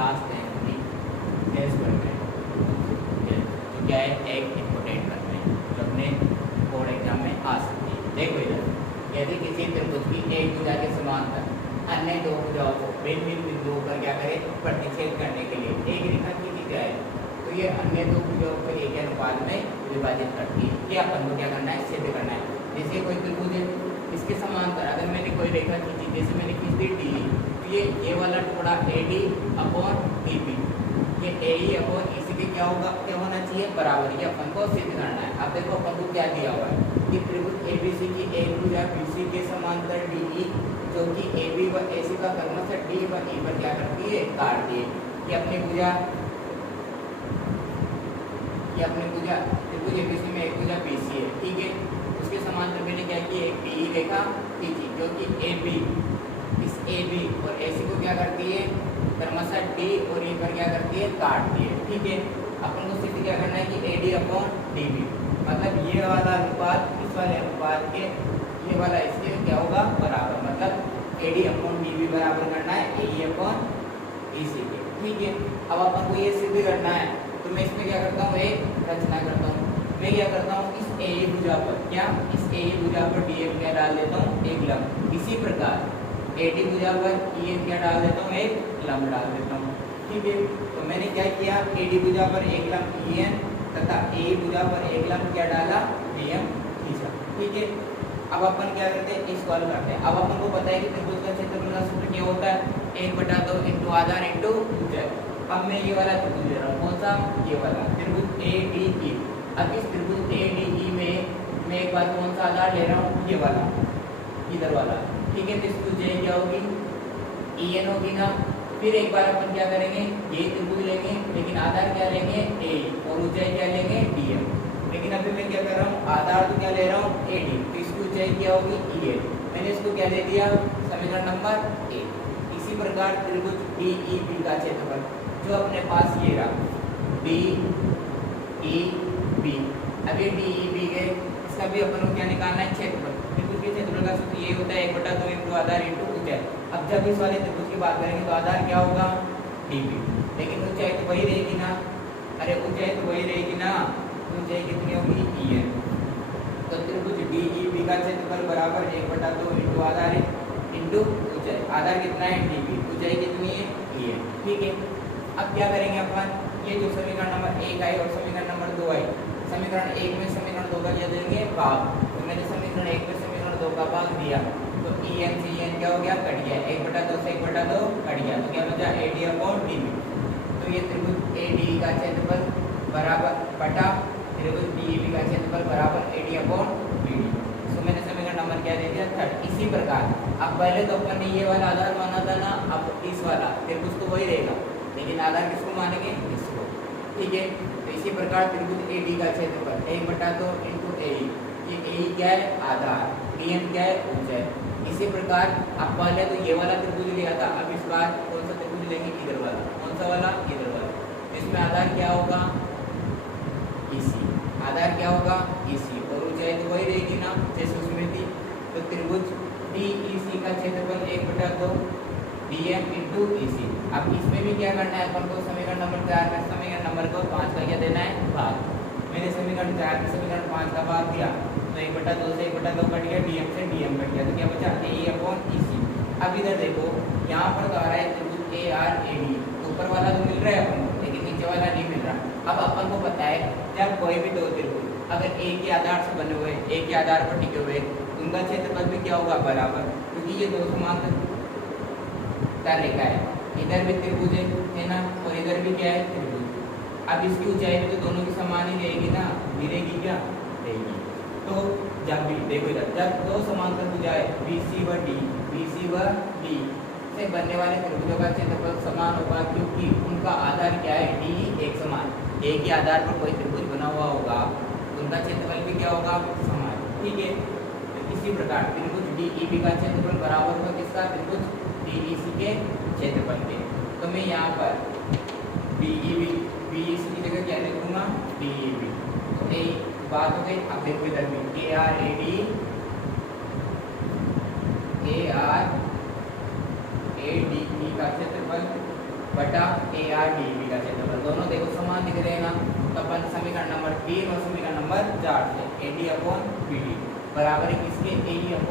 Last है अपनी S percent, तो क्या है एक इम्पोर्टेंट करते हैं जो अपने बोर्ड एग्जाम में आ सकती है। देखो इधर, यदि किसी त्रिभुज की एक भुजा के समांतर अन्य दो भुजाओं को भिन्न भिन्न बिंदुओं पर क्या करें प्रतिच्छेद करने के लिए एक रेखा खींची जाए तो ये अन्य दो भुजाओं को एक अनुपात में विभाजित करती है। ये अपन को क्या करना है, सिद्ध करना है। जैसे कोई त्रिभुज है, इसके समांतर अगर मैंने कोई रेखा खींची, जैसे मैंने खींच दी डी, तो ये वाला टुकड़ा A D upon D B, ये ए ई अपॉन इसी के क्या होगा, क्या होना चाहिए, बराबर। ये अपन को सिद्ध करना है। अब देखो अपन को क्या दिया हुआ है कि त्रिभुज एबीसी की एक भुजा बीसी के समांतर डीई जो कि AB व AC का कर्मश D व E पर क्या करती है, काटती है। ये अपनी भुजा त्रिभुज ABC में एक भुजा BC है, ठीक है। उसके समांतर मैंने क्या किया, एक DE रेखा खींची जो कि AB, इस AB और AC को क्या करती है, कर्मश D और E पर क्या करती है, काटती है, ठीक है। अपन को सिद्ध क्या करना है कि AD अपॉन DB, मतलब ये वाला अनुपात इस वाले अनुपात के ये वाला इसके क्या होगा, बराबर। मतलब AD अपॉन DB बराबर करना है AE अपॉन EC के, ठीक है। अब अपन को ये सिद्ध करना है तो मैं इसमें क्या करता हूँ, एक रचना करता हूँ। मैं क्या करता हूँ, इस AE भुजा पर क्या, इस AE भुजा पर DM क्या डाल देता हूँ, एक लंब। इसी प्रकार AD भुजा पर EN क्या डाल देता हूँ, एक लंब डाल देता हूँ, ठीक है। तो मैंने क्या किया, AD भुजा पर एक लंब EN तथा AE भुजा पर एक लंब क्या डाला, DM खींचा, ठीक है। अब अपन क्या करते हैं, इस सॉल्व करते हैं। अब अपन को पता है कि त्रिभुज का क्षेत्रफल का सूत्र क्या होता है, 1/2 इंटू आधार इंटू ऊंचाई। अब मैं ये वाला त्रिभुज ले रहा हूँ, कौन सा, ये वाला त्रिभुज ADE। अब इस त्रिभुज ADE में मैं एक बार कौन सा आधार ले रहा हूँ, ये वाला, इधर वाला, ठीक है। तो इसकी ऊंचाई क्या होगी, EN होगी ना। फिर एक बार अपन क्या करेंगे, ये त्रिभुज लेंगे लेकिन आधार क्या लेंगे, A, और ऊंचाई क्या लेंगे, DM। लेकिन अभी मैं क्या कर रहा हूँ, आधार तो क्या ले रहा हूँ, AD, तो इसकी ऊंचाई क्या होगी, EN। मैंने इसको क्या दे दिया, समीकरण नंबर 1। इसी प्रकार त्रिभुज DEB का क्षेत्रफल जो अपने पास ये रहा, DEB। अब ये DEB है, इसका भी अपन को क्या निकालना है, क्षेत्रफल। त्रिभुज के क्षेत्रफल का सूत्र ये होता है 1/2 इंटू आधार इंटू ऊंचाई। अब जब इस वाले त्रिभुज की बात करेंगे तो आधार क्या होगा, DB, लेकिन ऊंचाई तो वही रहेगी ना, अरे ऊंचाई तो वही रहेगी ना, ऊंचाई कितनी होगी, EN। तो त्रिभुज DEB का क्षेत्रफल बराबर 1/2 इंटू आधार इंटू ऊंचाई। आधार कितना है, DB, ऊंचाई कितनी है, EN, ठीक है। अब क्या करेंगे अपन, ये जो समीकरण नंबर 1 आई और समीकरण नंबर 2 आई, समीकरण 1 में समीकरण 2 का क्या देंगे, भाग। तो मैंने समीकरण 1 में समीकरण 2 का भाग दिया, तो EN से EN क्या हो गया, कट गया, 1/2 से 1/2 कट गया, तो क्या बचा, AD अपॉन DB। तो ये त्रिभुज ADE का क्षेत्रफल बराबर बटा त्रिभुज DEB का क्षेत्रफल बराबर AD अपॉन BD। तो मैंने समीकरण नंबर क्या दे दिया, 3। इसी प्रकार अब पहले तो अपन ने ये वाला आधार माना था ना, अब इस वाला त्रिभुज तो वही रहेगा लेकिन आधार किसको मानेंगे, इसको, ठीक है। तो इसी प्रकार त्रिभुज AD का क्षेत्रफल 1/2 इंटू AE, ये AE क्या है, आधार, DN क्या है, ऊंचाई। इसी प्रकार अब पहले तो ये वाला त्रिभुज लिया था, अब इस बार कौन सा त्रिभुज लेंगे, इधर वाला, कौन सा वाला, इधर वाला। इसमें आधार क्या होगा, EC, आधार क्या होगा, EC, और ऊंचाई तो वही रहेगी ना जैसे उसमें थी। तो त्रिभुज DEC का क्षेत्रफल 1/2 DM इंटू EC। अब इसमें भी क्या करना है अपन को, समीकरण नंबर 4 में समीकरण नंबर को 5 का क्या देना है, भाग। मैंने समीकरण 4 में समीकरण 5 का भाग दिया, तो 1/2 से 1/2 कट गया, DM से DM कट गया, तो क्या बचा, AE अपॉन EC। अब इधर देखो, यहाँ पर तो आ रहा है त्रिभुज ARAD, ऊपर वाला तो मिल रहा है अपन को लेकिन नीचे वाला नहीं मिल रहा। अब अपन को पता है जब कोई भी दो त्रिभुज अगर एक ही आधार से बने हुए, एक ही आधार पर टिके हुए, उनका क्षेत्रफल भी क्या होगा, बराबर, क्योंकि ये दो समांतर रेखा है, इधर भी त्रिभुज है ना, और इधर भी क्या है, त्रिभुज। अब इसकी ऊंचाई भी तो दोनों की समान ही रहेगी ना, गिरेगी क्या, रहेगी। तो जब भी देखो इधर, जब दो समांतर भुजाएं BC व D से बनने वाले त्रिभुजों का क्षेत्रफल समान होगा, क्योंकि उनका आधार क्या है, D एक समान, एक ही आधार पर कोई त्रिभुज बना हुआ होगा, उनका क्षेत्रफल भी क्या होगा, समान, ठीक है। तो इसी प्रकार त्रिभुज DEB का क्षेत्रफल बराबर होगा किसका, त्रिभुज DEC के क्षेत्रफल के। तो मैं यहाँ पर BEC की जगह क्या लिखूंगा, DEB। तो एक बात हो गई। अब देखो इधर भी ARADE का क्षेत्रफल बटा ए आर डी बी का क्षेत्रफल। दोनों देखो समान दिख रहे हैं ना, तो अपन समीकरण नंबर 3 और समीकरण नंबर 4 से A D upon B D बराबर है किसके, ए ई अपॉन